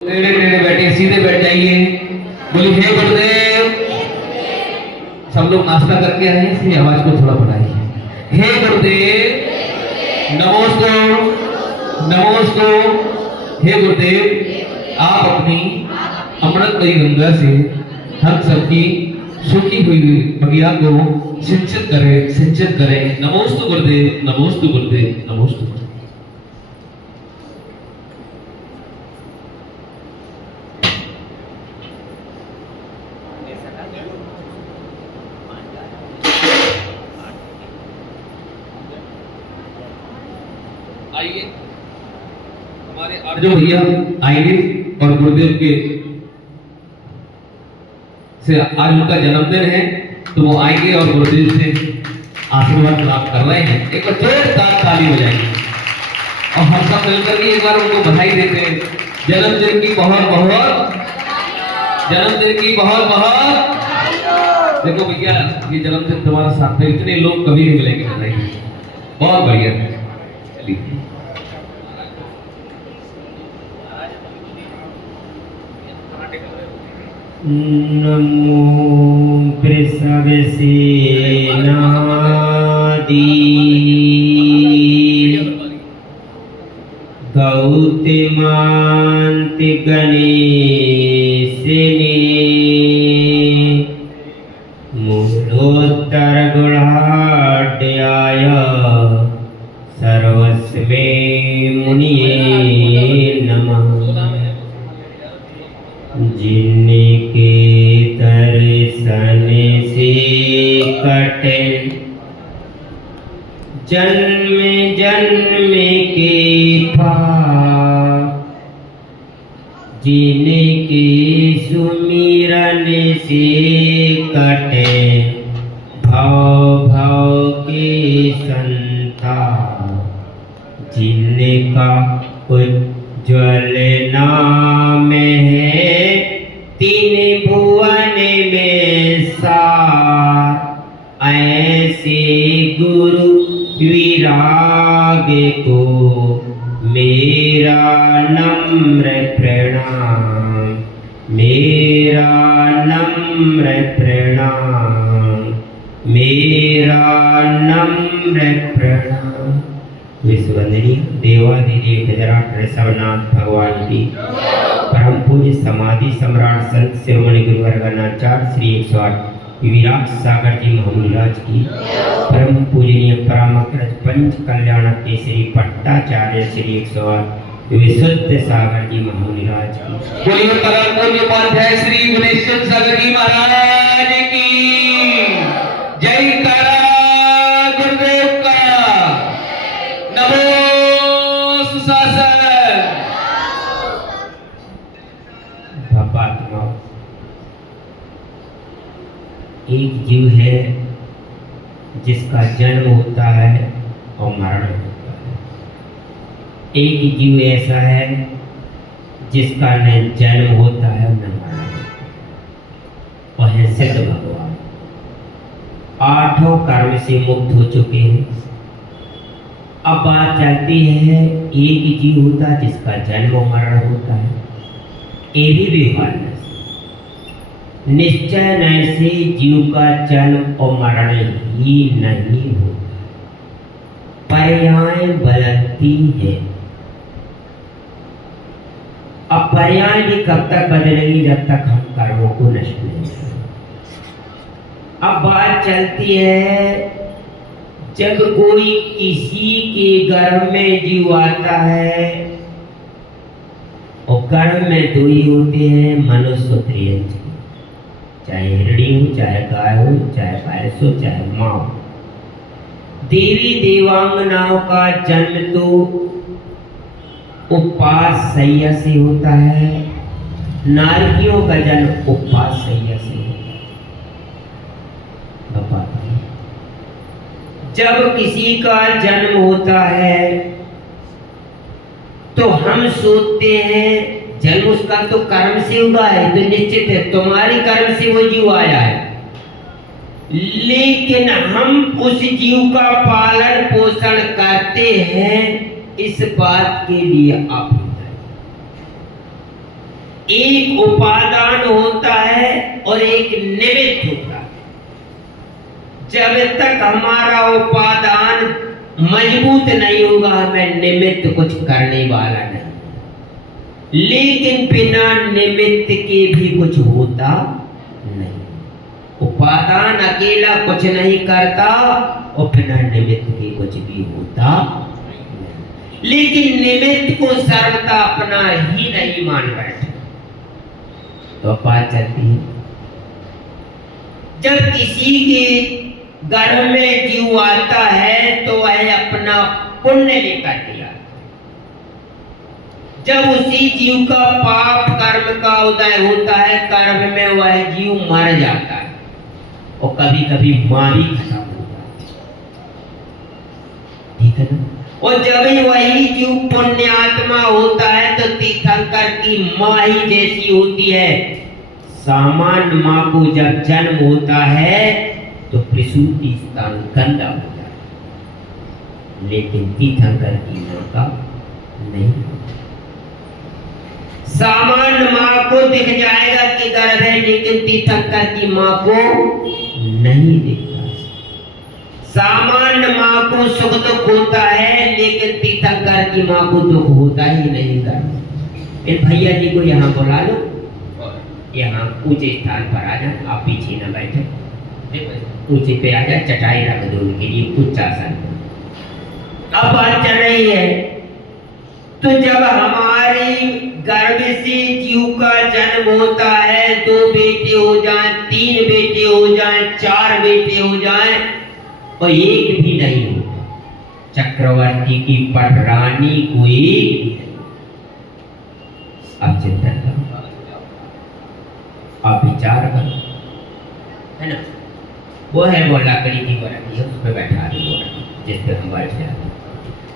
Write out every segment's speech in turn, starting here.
टेढ़े टेढ़े बैठे, सीधे बैठ जाइए। बोली हे गुरुदेव। सब लोग नाश्ता करके आए हैं, इसलिए आवाज को थोड़ा बढ़ाइए। हे गुरुदेव, नमोस्तु नमोस्तु। हे गुरुदेव, आप अपनी अमृतमयी गंगा से हम सबकी सूखी हुई बगिया को सिंचित करें। नमोस्तु गुरुदेव, नमोस्तु गुरुदेव, नमोस्तु। आइए, हमारे अर्जुन भैया आएंगे और गुरुदेव के से आज उनका जन्मदिन है, तो वो आएंगे और गुरुदेव से आशीर्वाद प्राप्त कर रहे हैं। एक बार जोरदार ताली बजाएंगे और हम सब मिलकर के एक बार उनको बधाई देते हैं। जन्मदिन की बहुत बहुत, जन्मदिन की बहुत बहुत। देखो भैया, ये जन्मदिन तुम्हारा साथ में इतने लोग कभी नहीं मिलेंगे, बधाई। बहुत बढ़िया। चलिए नमो पृषभसे नादी गौतमान्त गणेशने मूलोत्तर गुणाढ्याय सर्वस्मै मुनिये नमः। जिनके दर्शन से कटे जन्म जन्म के पाप, जिनके सुमिरन से कटे भव भव के संताप, जिनका उज्ज्वल नाम है तीन भुवन में सार, ऐसे गुरु विराग को मेरा नम्र प्रणाम, मेरा नम्र प्रणाम, मेरा नम्र प्रणाम। विश्ववंदनीय देवाधिदेव गजराट ऋषभनाथ भगवान की परम पूज्य समाधि सम्राट संत शिरोमणि गुरुवर्गनाचार्य श्री 108 विराट सागर जी महामुनिराज की परम पूजनीय परामक्रज पंच कल्याण केसरी पट्टाचार्य श्री 108 विशुद्ध सागर जी महामुनिराज की बोलिए परम पूज्य उपाध्याय श्री गुणेश्वर सागर जी महाराज की जय। करा गुरुदेव का नमो सुशासन। एक जीव है जिसका जन्म होता है और मरण होता है। एक जीव ऐसा है जिसका न जन्म होता है न मरण होता है। वह है सिद्ध भगवान। आठों कर्म से मुक्त हो चुके हैं। अब बात चलती है, एक जीव होता है जिसका जन्म और मरण होता है। ये भी व्यवहार निश्चय न से जीव का जन्म और मरण ही नहीं होता, पर्याय बदलती है। अब पर्याय भी कब तक बदलेगी, जब तक हम कर्मों को नष्ट नहीं करें। अब बात चलती है, जब कोई किसी के गर्भ में जीव आता है और गर्भ में दो ही होते हैं, मनुष्य और त्रियंच, चाहे हिरणी हो, चाहे गाय हो, चाहे भैंस हो, चाहे माँ हो। देवी देवांगनाओं का जन्म तो उपवास शैया से होता है, नारियों का जन्म उपवास शैया से होता है। जब किसी का जन्म होता है तो हम सोचते हैं जन्म उसका तो कर्म से हुआ है, तो निश्चित है तुम्हारी कर्म से वो जीव आया है। लेकिन हम उस जीव का पालन पोषण करते हैं, इस बात के लिए आप एक उपादान होता है और एक निमित्त होता है। जब तक हमारा उपादान मजबूत नहीं होगा, हमें निमित्त कुछ करने वाला नहीं। लेकिन बिना निमित्त के भी कुछ होता नहीं। उपादान अकेला कुछ नहीं करता और बिना निमित्त के कुछ भी होता नहीं। लेकिन निमित्त को सर्वथा अपना ही नहीं मान बैठे तो बात चलती है। जब किसी के घर में जीव आता है तो वह अपना पुण्य लेकर दिया। जब उसी जीव का पाप कर्म का उदय होता है, कर्म में वह जीव मर जाता है और कभी कभी मां भी खत्म होता है, ठीक है ना। और जब वही जीव पुण्यात्मा होता है तो तीर्थंकर की मां ही जैसी होती है। सामान्य मां को जब जन्म होता है तो प्रसूति स्थान गंदा हो जाता है, लेकिन तीर्थंकर की मां का नहीं। सामान्य मां को दिख जाएगा कि गर्भ है, लेकिन तीर्थंकर की मां को नहीं दिखता। सामान्य मां को सुख दुख होता है, लेकिन तीर्थंकर की मां को दुख होता ही नहीं। गर्भ इन भैया जी को यहाँ बुला लो, यहाँ ऊंचे स्थान पर आ जाए। आप पीछे न बैठे, ऊंचे पे आ जाए, चटाई रख दो उनके लिए, उच्च आसन। अब बात चल रही है तो जब हमारी गर्भ से जीव का जन्म होता है, 2 बेटे हो जाएं, 3 बेटे हो जाएं, 4 बेटे हो जाएं और एक भी नहीं होता। चक्रवर्ती की पटरानी को एक भी नहीं। अब चिंतन करो, आप विचार करो, है ना। वो है वो लकड़ी की बरती है, उस पर बैठा दो जिस पे हम बैठ जाते।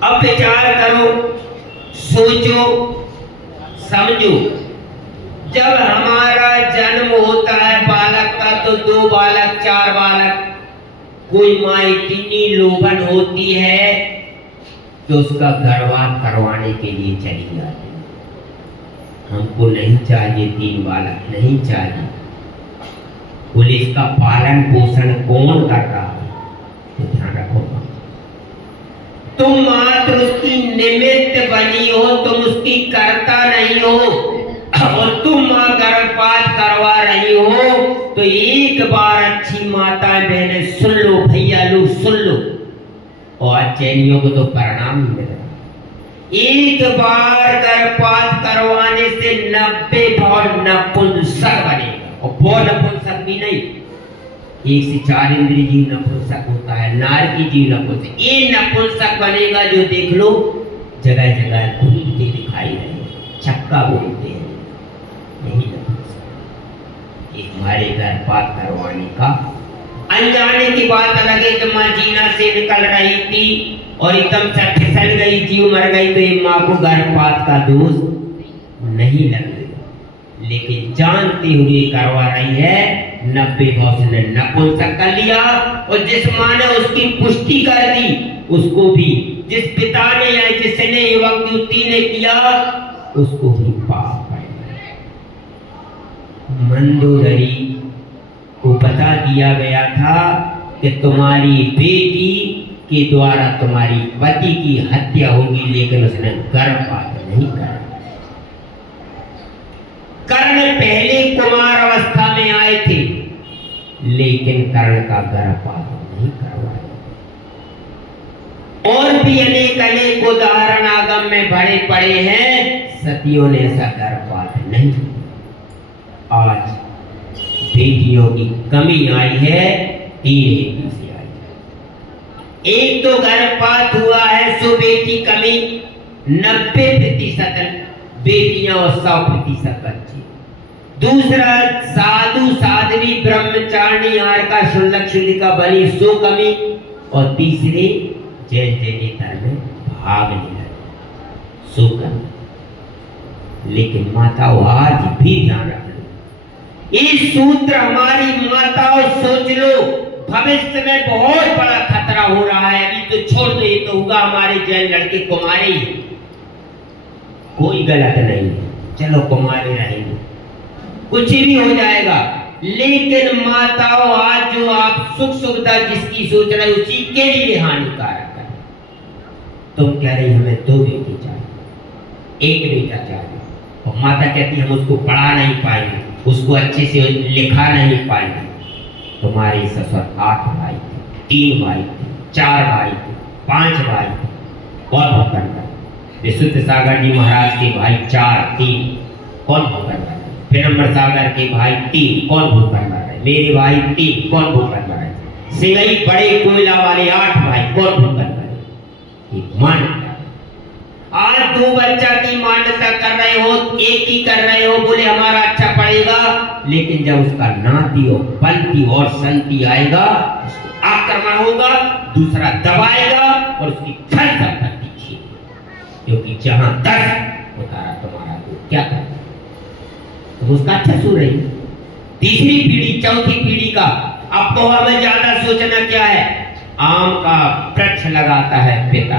अब विचार करो, सोचो, समझो। जब हमारा जन्म होता है बालक का तो 2 बालक 4 बालक, कोई माँ इतनी लोभन होती है कि उसका गर्भपात करवाने के लिए चली जाती है। हमको नहीं चाहिए 3 बालक, नहीं चाहिए। बोले इसका पालन पोषण कौन कर रहा है? तो ध्यान रखो, तुम मात्र उसकी निमित्त बनी हो, तुम उसकी कर्ता नहीं हो। और तुम मां गर्भपात करवा रही हो तो एक बार अच्छी माता बहने सुन लो, भैया लोग सुन लो, और चैनियों को तो परिणाम ही मिल रहा। एक बार गर्भपात करवाने से 90 भाव नपुंसक बनेगा। और वो नपुंसक भी नहीं, 1 से 4 इंद्रिय जीव नपुंसक होता है, नार की जीव नपुंसक। ये नपुंसक बनेगा जो देख लो जगह जगह घूमते दिखाई रहे, छक्का बोलते हैं, यही नपुंसक। ये हमारे गर्भपात करवाने का अनजाने की बात अलग है कि माँ जीना से निकल रही थी और एकदम से फिसल गई, जीव मर गई, तो ये माँ को गर्भपात का दोष नहीं लगेगा। लेकिन जानते हुए करवा रही है, 90 भाव से नपुंसक कर लिया। और जिस माँ ने उसकी पुष्टि कर दी, उसको भी, जिस पिता ने या जिसने युवक युवती ने किया, उसको भी पाप पड़ेगा। मंदोदरी को बता दिया गया था कि तुम्हारी बेटी के द्वारा तुम्हारी पति की हत्या होगी, लेकिन उसने गर्भपात नहीं करा। कर्ण पहले कुमार अवस्था में आए थे, लेकिन कर्ण का गर्भपात नहीं करवाया। और भी अनेक उदाहरण आगम में भरे पड़े हैं, सतियों ने ऐसा गर्भपात नहीं। आज बेटियों की कमी आई है, 3 हेतु से आई। एक तो गर्भपात हुआ है, सो बेटी कमी, 90% बेटियां और 100% बच्चे। दूसरा, साधु साध्वी ब्रह्मचारिणी आर का शुल्लक शुद्धि का बनी, सो कमी। और तीसरे, जय जयनेतर में भाग लेना, सो कमी। लेकिन माताओं आज भी ध्यान रख लो, इस सूत्र हमारी माताओं सोच लो, भविष्य में बहुत बड़ा खतरा हो रहा है। अभी तो छोड़ दो, ये तो होगा हमारे जैन लड़के कुमारे ही, कोई गलत नहीं है, चलो कुमारे रहेंगे। कुछ भी हो जाएगा, लेकिन माताओं आज जो आप सुख सुविधा जिसकी सोच रहे हो उसी के लिए हानिकारक है। तुम कह रही हमें 2 बेटी चाहिए, 1 बेटा चाहिए, और माता कहती हम उसको पढ़ा नहीं पाएंगे, उसको अच्छे से लिखा नहीं पाएंगे। तुम्हारे ससुर 8 भाई थे, 3 भाई थे, 4 भाई थे, 5 भाई थे, कौन भूखंड है? विशुद्ध सागर जी महाराज के भाई 4, 3, कौन भूखंड है? फिर सागर के भाई 3, कौन भूखंड है? मेरे भाई 3, कौन भूखंड है? सिवई बड़े कोयला वाले 8 भाई, कौन भूखंड है? मान्यता। आज 2 बच्चा की मान्यता कर रहे हो, एक ही कर रहे हो, बोले हमारा अच्छा पड़ेगा, लेकिन जब उसका नाती और पलती और संती आएगा, उसको आक्रमण होगा, दूसरा दबाएगा और उसकी धन संपत्ति छीनेगा। क्योंकि जहां 10 उतारा तुम्हारा तो क्या कर तुम उसका अच्छा सुन रही। तीसरी पीढ़ी, चौथी पीढ़ी का आपको हमें ज्यादा सोचना क्या है? आम का वृक्ष लगाता है पिता,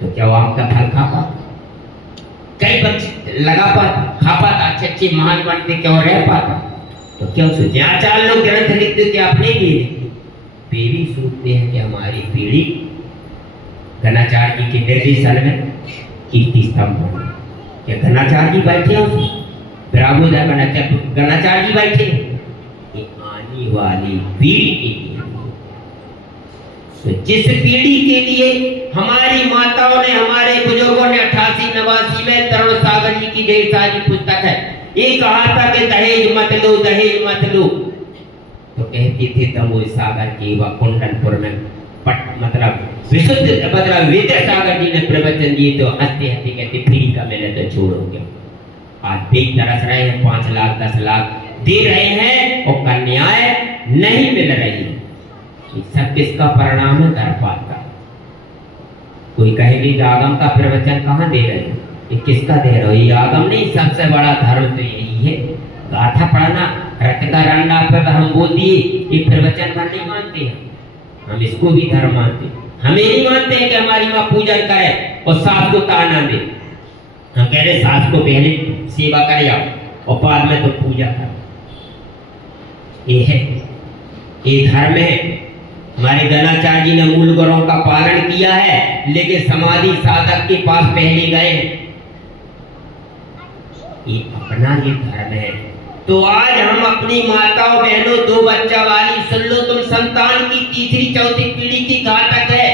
तो क्या वो आम का फल खा पाता? कई वृक्ष लगा पाता, खा पाता, अच्छे महान बनते, क्या वो रह पाता? तो क्यों सोचे? 4 लोग ग्रंथ लिखते थे, अपने भी लिखते, वे भी सोचते हैं कि हमारी पीढ़ी घनाचार्य जी के निर्देशन में कीर्ति स्तंभ हो। क्या घनाचार्य जी बैठे हैं उसमें? ब्राह्मण घनाचार्य जी बैठे हैं? ये आने वाली पीढ़ी के लिए, तो जिस पीढ़ी के लिए हमारी माताओं ने, हमारे बुजुर्गों ने 88-89 में तरुण सागर जी की ढेर सारी पुस्तक है, ये कहा था कि दहेज मत लो, दहेज मत लो। तो कहते थे तमोई सागर की व कुंडनपुर में मतलब विशुद्ध मतलब विद्या सागर जी ने प्रवचन दिए, तो हंसते हंसते कहते पीढ़ी का मैंने तो छोड़ोगे। आज देख तरस रहे हैं, 5 लाख 10 लाख दे रहे हैं और कन्याएं नहीं मिल रही। सब किसका परिणाम है? गर्भपात का। कोई कहेगी आगम का प्रवचन कहाँ दे रहे हो? ये किसका दे रहे हो? ये आगम नहीं, सबसे बड़ा धर्म तो यही है, गाथा पढ़ना, रट का रंडा पर हम बोल दिए, ये प्रवचन का नहीं मानते हैं हम, इसको भी धर्म मानते हैं। हमें नहीं मानते हैं कि हमारी माँ पूजन करे और सास को ताना दे। हम कह रहे सास को पहले सेवा करे आओ और बाद में तो पूजा करो। ये है, ये धर्म है। हमारे गणाचार्य जी ने मूल गुणों का पालन किया है, लेकिन समाधि साधक के पास पहले गए। ये अपना ये धर्म है। तो आज हम अपनी माताओं बहनों 2 बच्चा वाली सुन लो, तुम संतान की तीसरी चौथी पीढ़ी की घातक है।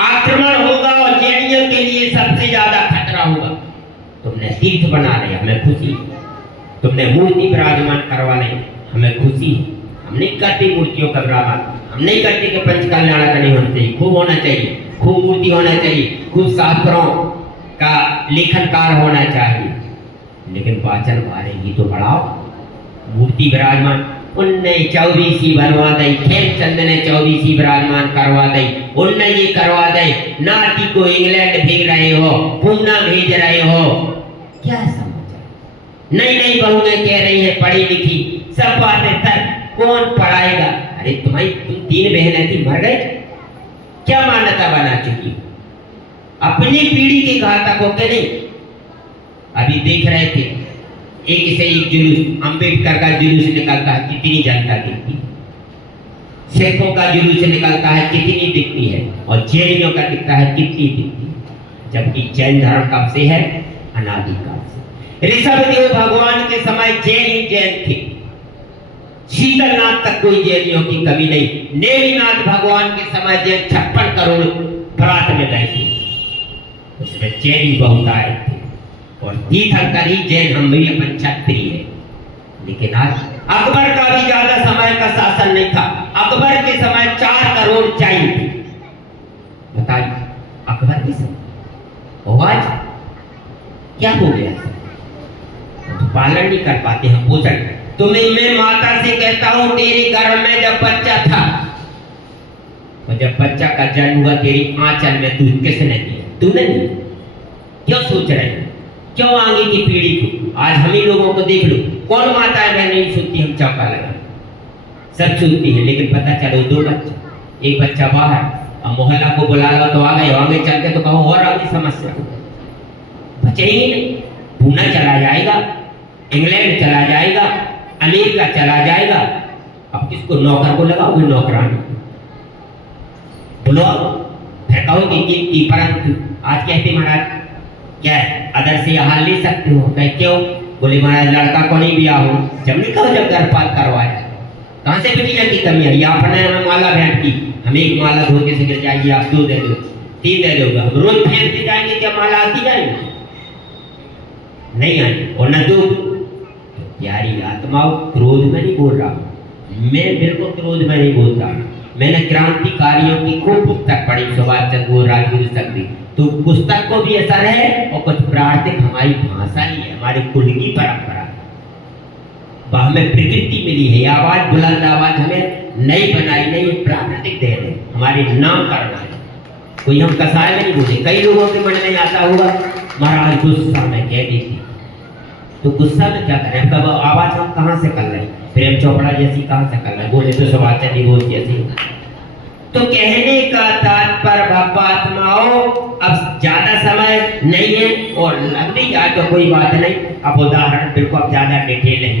आक्रमण होगा और जैनियों के लिए सबसे ज्यादा खतरा होगा। तुमने तीर्थ बना लिया, हमें खुशी। तुमने मूर्ति विराजमान करवा ली, हमें खुशी। हम नहीं करते मूर्तियों का विराजमान, हम नहीं करते कि पंच कल्याण का नहीं होना चाहिए, खूब होना चाहिए, खूब मूर्ति होना चाहिए, खूब शास्त्रों का लेखनकार होना चाहिए, लेकिन वाचन मारेगी तो बढ़ाओ। मूर्ति विराजमान उनने 24 बनवा दी, खेमचंद ने 24 विराजमान करवा दी, उनने ये करवा दी। नाती को इंग्लैंड भेज रहे हो, पूना भेज रहे हो, क्या समझ? नई बहुएं कह रही है पढ़ी लिखी, सब बातें तक कौन पढ़ाएगा? अरे तुम 3 बहनें थी, मर गए, क्या मान्यता बना चुकी? अपनी पीढ़ी के घातकों के नहीं। अभी देख रहे थे एक से एक जुलूस, अंबेडकर का जुलूस निकलता है, कितनी जनता दिखती है, सिखों का जुलूस निकलता है, कितनी दिखती है, और जैनियों का दिखता है, कितनी दिखती है। जबकि जैन धर्म कब से है? अनादिकाल से। ऋषभदेव भगवान के समय जैन ही जैन थे, शीतलनाथ तक कोई जैनियों की कमी नहीं। नेमिनाथ भगवान के समय जैन 56 करोड़ बरात में गए थे, उसमें जैन बहुत आए थे, और तीर्थंकर ही जैन, हम भी अपन क्षत्रिय है। लेकिन आज अकबर का भी ज्यादा समय का शासन नहीं था। अकबर के समय 4 करोड़ चाहिए थे, बताइए अकबर के समय। और आज क्या हो गया? तो पालन नहीं कर पाते हम, पोषण। तुम्हें मैं माता से कहता हूं, तेरे घर में जब बच्चा था, और जब बच्चा का जन्म हुआ तेरी आंचल में दूध किसने दिया? तूने नहीं। क्यों सोच रहे हैं? क्यों आगे की पीढ़ी को? आज हम ही लोगों को देख लो, कौन माता है नहीं सोचती हम चौका लगा, सब सोचती है। लेकिन पता चलो 2 बच्चे, एक बच्चा बाहर, अब मोहल्ला को बुला लो तो आ गए, आगे चल के तो कहो और आगे समस्या हो, बचे ही नहीं। पूना चला जाएगा, इंग्लैंड चला जाएगा, अमेरिका चला जाएगा, अब किसको नौकर को लगाओगे? नौकरानी बोलो, फिर कहोगे कि परंतु आज कहते महाराज क्या है अदर से हाल ले सकते हो? कहे क्यों? बोले महाराज लड़का को नहीं ब्याह हो, जब नहीं कहो जब गर्भपात करवाया, कहाँ से बिटिया की कमी है? या अपने हमें माला भेंट की, हमें एक माला धोखे से गिर जाएगी, आप 2 दे दो, 3 दे दोगे, हम रोज फेंकते जाएंगे, क्या माला आती जाएगी? नहीं आई। और न तो प्यारी आत्माओं, क्रोध में नहीं बोल रहा, मैं बिल्कुल क्रोध में नहीं बोलता। मैंने क्रांतिकारियों की खूब पुस्तक पढ़ी, सुभाष चंद्र बोस, राजगुरु शक्ति, तो पुस्तक को भी असर है और कुछ प्राकृतिक हमारी भाषा ही है, हमारे कुल की परंपरा, हमें प्रकृति मिली है। आवाज बुलंद आवाज हमें नहीं बनाई, नहीं प्राकृतिक देन है, हमारे नाम करना है। कोई हम कसाय में नहीं बोले। कई लोगों के मन में आता होगा महाराज गुस्सा में कह दी थी, तो गुस्सा में क्या करें? कब आवाज हम कहाँ से कर रहे हैं? प्रेम चोपड़ा जैसी कहाँ से कर रहे हैं? बोले तो सुभाष चंद्र बोस जैसी। तो कहने का तात्पर्य बापात्माओं, अब ज्यादा समय नहीं है और लग भी जाए तो कोई बात नहीं, अब उदाहरण बिल्कुल अब ज्यादा डिटेल नहीं।